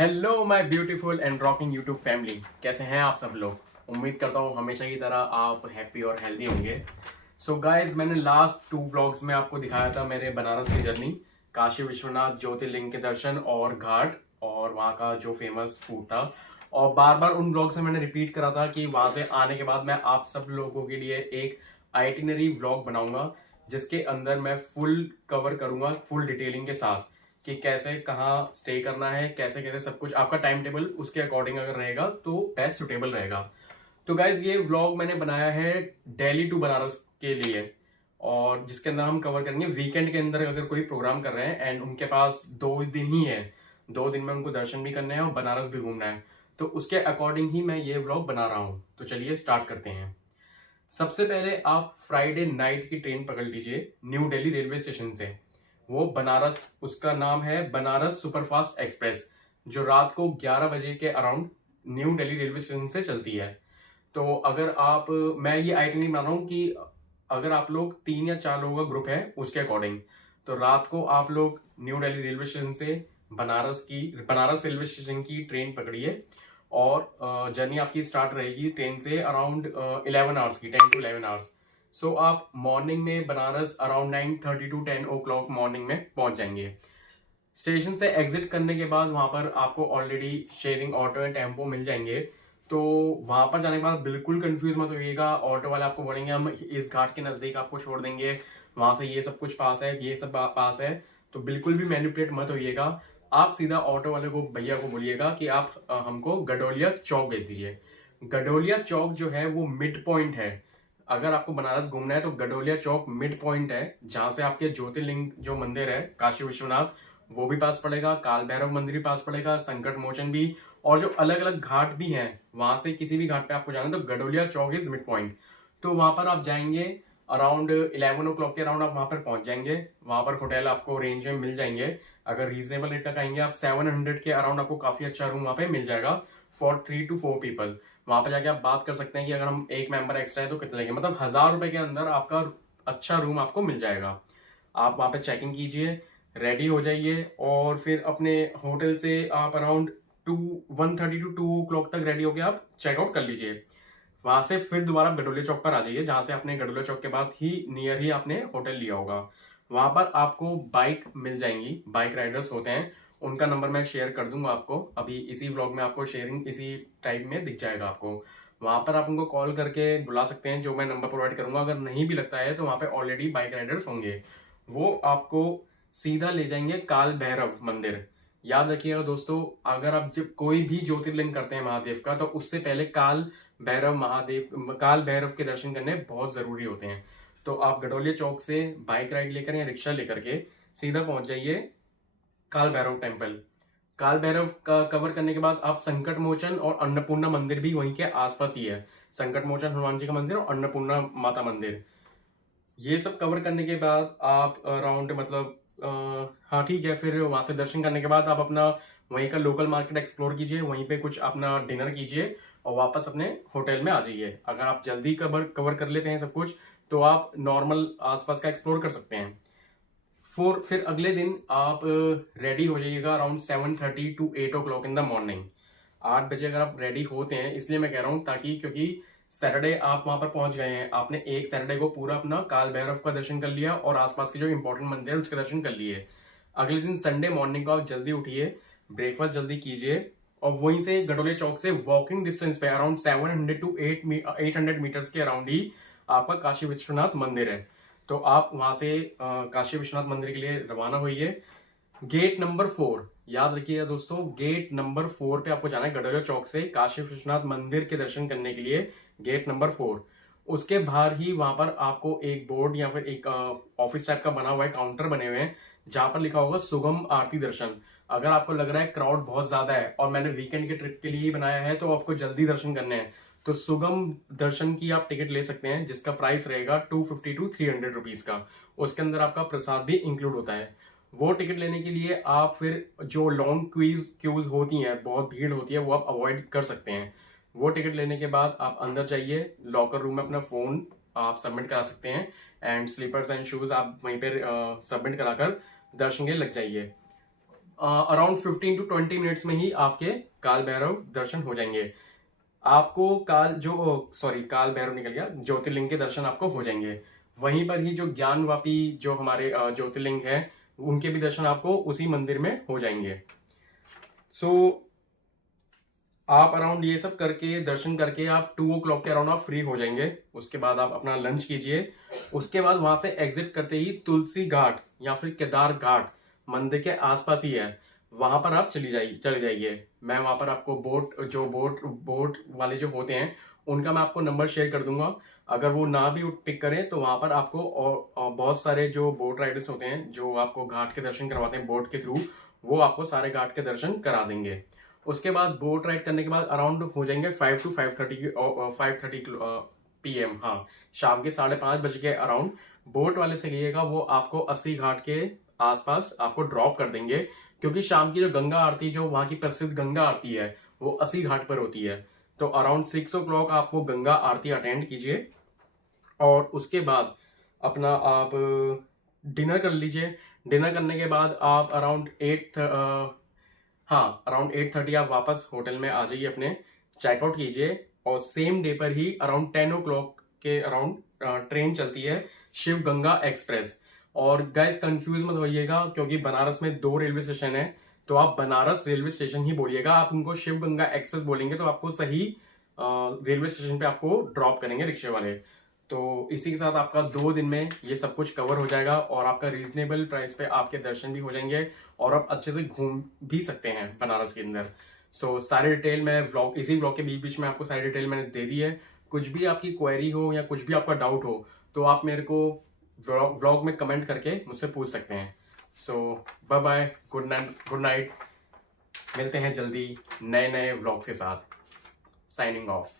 Hello my beautiful and rocking YouTube family, कैसे हैं आप सब लोग। उम्मीद करता हूँ हमेशा की तरह आप हैप्पी और हेल्दी होंगे। सो गाइज, मैंने लास्ट 2 व्लॉग्स में आपको दिखाया था मेरे बनारस की जर्नी, काशी विश्वनाथ ज्योतिर्लिंग के दर्शन और घाट और वहाँ का जो फेमस फूड था। और बार बार उन व्लॉग्स में मैंने रिपीट करा था कि वहाँ से आने के बाद मैं आप सब लोगों के लिए एक आइटिनरी व्लॉग बनाऊंगा, जिसके अंदर मैं फुल कवर करूंगा, फुल डिटेलिंग के साथ कि कैसे कहाँ स्टे करना है, कैसे कैसे सब कुछ आपका टाइम टेबल उसके अकॉर्डिंग अगर रहेगा तो बेस्ट सुटेबल रहेगा। तो गाइज, ये व्लॉग मैंने बनाया है दिल्ली टू बनारस के लिए, और जिसके अंदर हम कवर करेंगे वीकेंड के अंदर अगर कोई प्रोग्राम कर रहे हैं एंड उनके पास 2 दिन ही है, 2 दिन में उनको दर्शन भी करने हैं और बनारस भी घूमना है, तो उसके अकॉर्डिंग ही मैं ये व्लॉग बना रहा हूँ। तो चलिए स्टार्ट करते हैं। सबसे पहले आप फ्राइडे नाइट की ट्रेन पकड़ लीजिए न्यू दिल्ली रेलवे स्टेशन से। वो बनारस, उसका नाम है बनारस सुपरफास्ट एक्सप्रेस, जो रात को 11 बजे के around new Delhi railway station से चलती है। तो अगर आप, मैं ये आइटनरी बना रहा हूँ कि अगर आप लोग 3 या 4 लोगों का ग्रुप है उसके अकॉर्डिंग, तो रात को आप लोग न्यू दिल्ली रेलवे स्टेशन से बनारस रेलवे स्टेशन की ट्रेन पकड़िए और जर्नी आपकी स्टार्ट रहेगी ट्रेन से अराउंड 11 आवर्स की, 10 to 11 आवर्स। सो आप मॉर्निंग में Banaras around 9:30 to 10 o'clock morning में पहुंच जाएंगे। स्टेशन से एग्जिट करने के बाद वहां पर आपको ऑलरेडी शेयरिंग ऑटो या टेम्पो मिल जाएंगे। तो वहां पर जाने के बाद बिल्कुल कंफ्यूज मत होइएगा। ऑटो वाले आपको बोलेंगे हम इस घाट के नजदीक आपको छोड़ देंगे, वहां से ये सब कुछ पास है, ये सब पास है। तो बिल्कुल भी मैनिपुलेट मत होइएगा। आप सीधा ऑटो वाले को, भैया को बोलिएगा कि आप हमको गडोलिया चौक भेज दीजिए। गडोलिया चौक जो है वो मिड पॉइंट है। अगर आपको बनारस घूमना है तो गडोलिया चौक मिड पॉइंट है, जहां से आपके ज्योतिर्लिंग जो मंदिर है काशी विश्वनाथ वो भी पास पड़ेगा, काल भैरव मंदिर भी पास पड़ेगा, संकट मोचन भी, और जो अलग अलग घाट भी हैं वहां से किसी भी घाट पे आपको जाना है तो गडोलिया चौक इज मिड पॉइंट। तो वहां पर आप जाएंगे अराउंड 11 ओ क्लॉक के अराउंड आप वहां पर पहुंच जाएंगे। वहां पर होटल आपको रेंज में मिल जाएंगे। अगर रीजनेबल रेट तक आएंगे आप 700 के अराउंड आपको काफी अच्छा रूम वहां पे मिल जाएगा फॉर 3 to 4 पीपल। वहां पर जाके आप बात कर सकते हैं कि अगर हम एक मेंबर एक्स्ट्रा है तो कितने लेंगे, मतलब 1000 रुपए के अंदर आपका अच्छा रूम आपको मिल जाएगा। आप वहां पे चेकिंग कीजिए, रेडी हो जाइए और फिर अपने होटल से आप अराउंड 1:30 to 2 ओ क्लॉक तक रेडी होकर आप चेकआउट कर लीजिए। वहां से फिर दोबारा गडोलिया चौक पर आ जाइए, जहां से आपने गडोलिया चौक के बाद ही नियर ही आपने होटल लिया होगा। वहां पर आपको बाइक मिल जाएंगी, बाइक राइडर्स होते हैं, उनका नंबर मैं शेयर कर दूंगा आपको अभी इसी व्लॉग में, आपको शेयरिंग इसी टाइप में दिख जाएगा आपको। वहां पर आप उनको कॉल करके बुला सकते हैं, जो मैं नंबर प्रोवाइड करूंगा। अगर नहीं भी लगता है तो वहां पे ऑलरेडी बाइक राइडर्स होंगे, वो आपको सीधा ले जाएंगे काल भैरव मंदिर। याद रखिएगा दोस्तों, अगर आप जब कोई भी ज्योतिर्लिंग करते हैं महादेव का, तो उससे पहले काल भैरव के दर्शन करने बहुत जरूरी होते हैं। तो आप गडोलिया चौक से बाइक राइड लेकर या रिक्शा लेकर के सीधा पहुंच जाइए काल भैरव टेम्पल। काल भैरव का कवर करने के बाद आप संकट मोचन और अन्नपूर्णा मंदिर भी वहीं के आसपास ही है। संकट मोचन हनुमान जी का मंदिर और अन्नपूर्णा माता मंदिर, ये सब कवर करने के बाद आप अराउंड, मतलब हाँ ठीक है, फिर वहां से दर्शन करने के बाद आप अपना वहीं का लोकल मार्केट एक्सप्लोर कीजिए, वहीं पे कुछ अपना डिनर कीजिए और वापस अपने होटल में आ जाइए। अगर आप जल्दी कवर कर लेते हैं सब कुछ तो आप नॉर्मल आसपास का एक्सप्लोर कर सकते हैं। फिर अगले दिन आप रेडी हो जाइएगा around 7:30 to 8 o'clock in the morning. 8 बजे अगर आप रेडी होते हैं, इसलिए मैं कह रहा हूँ ताकि, क्योंकि सैटरडे आप वहां पर पहुंच गए हैं, आपने एक सैटरडे को पूरा अपना काल भैरव का दर्शन कर लिया और आसपास के जो इंपॉर्टेंट मंदिर है उसके दर्शन कर लिए। अगले दिन संडे मॉर्निंग को आप जल्दी उठिए, ब्रेकफास्ट जल्दी कीजिए और वहीं से गडोलिया चौक से वॉकिंग डिस्टेंस पे अराउंड 700 to 800 मीटर्स के अराउंड ही आपका काशी विश्वनाथ मंदिर है। तो आप वहां से काशी विश्वनाथ मंदिर के लिए रवाना होइए। गेट नंबर 4, याद रखिएगा दोस्तों, गेट नंबर 4 पे आपको जाना है गडोलिया चौक से काशी विश्वनाथ मंदिर के दर्शन करने के लिए। गेट नंबर 4, उसके बाहर ही वहां पर आपको एक बोर्ड या फिर एक ऑफिस टाइप का बना हुआ है, काउंटर बने हुए हैं जहां पर लिखा होगा सुगम आरती दर्शन। अगर आपको लग रहा है क्राउड बहुत ज्यादा है और मैंने वीकेंड के ट्रिप के लिए ही बनाया है तो आपको जल्दी दर्शन करने हैं, तो सुगम दर्शन की आप टिकट ले सकते हैं, जिसका प्राइस रहेगा 250 to 300 रुपीज का। उसके अंदर आपका प्रसाद भी इंक्लूड होता है। वो टिकट लेने के लिए आप फिर जो लॉन्ग क्यूज होती हैं, बहुत भीड़ होती है, वो आप अवॉइड कर सकते हैं। वो टिकट लेने के बाद आप अंदर जाइए, लॉकर रूम में अपना फोन आप सबमिट करा सकते हैं एंड स्लीपर्स एंड शूज आप वहीं पर सबमिट कराकर दर्शन के लग जाइए। अराउंड 15 टू 20 मिनट्स में ही आपके काल भैरव दर्शन हो जाएंगे। आपको काल भैरव निकल गया, ज्योतिर्लिंग के दर्शन आपको हो जाएंगे। वहीं पर ही जो ज्ञानवापी जो हमारे ज्योतिर्लिंग है, उनके भी दर्शन आपको उसी मंदिर में हो जाएंगे। सो आप अराउंड ये सब करके दर्शन करके आप 2 o'clock के अराउंड आप फ्री हो जाएंगे। उसके बाद आप अपना लंच कीजिए। उसके बाद वहां से एग्जिट करते ही तुलसी घाट या फिर केदार घाट मंदिर के आसपास ही है, वहां पर आप चले जाइए। मैं वहां पर आपको बोट वाले जो होते हैं उनका मैं आपको नंबर शेयर कर दूंगा। अगर वो ना भी पिक करें तो वहां पर आपको और बहुत सारे जो बोट राइडर्स होते हैं जो आपको घाट के दर्शन करवाते हैं बोट के थ्रू, वो आपको सारे घाट के दर्शन करा देंगे। उसके बाद बोट राइड करने के बाद अराउंड हो जाएंगे 5 to 5:30 PM, हाँ, शाम के 5:30 बजे के अराउंड बोट वाले से कहिएगा वो आपको 80 घाट के आसपास आपको ड्रॉप कर देंगे, क्योंकि शाम की जो गंगा आरती, जो वहां की प्रसिद्ध गंगा आरती है, वो 80 घाट पर होती है। तो अराउंड 6 o'clock आपको गंगा आरती अटेंड कीजिए और उसके बाद अपना आप डिनर कर लीजिए। डिनर करने के बाद आप अराउंड 8:30 आप वापस होटल में आ जाइए, अपने चेकआउट कीजिए। और सेम डे पर ही अराउंड 10 o'clock के अराउंड ट्रेन चलती है शिव गंगा एक्सप्रेस। और गाइस कंफ्यूज मत होइएगा, क्योंकि बनारस में 2 रेलवे स्टेशन है, तो आप बनारस रेलवे स्टेशन ही बोलिएगा। आप उनको शिव गंगा एक्सप्रेस बोलेंगे तो आपको सही रेलवे स्टेशन पे आपको ड्रॉप करेंगे रिक्शे वाले। तो इसी के साथ आपका 2 दिन में ये सब कुछ कवर हो जाएगा और आपका रीजनेबल प्राइस पे आपके दर्शन भी हो जाएंगे और आप अच्छे से घूम भी सकते हैं बनारस के अंदर। सो सारी डिटेल मैं इसी ब्लॉग के बीच बीच में आपको सारी डिटेल मैंने दे दी है। कुछ भी आपकी क्वेरी हो या कुछ भी आपका डाउट हो तो आप मेरे को व्लॉग में कमेंट करके मुझसे पूछ सकते हैं। सो बाय बाय, गुड नाइट। मिलते हैं जल्दी नए व्लॉग्स के साथ। Signing off.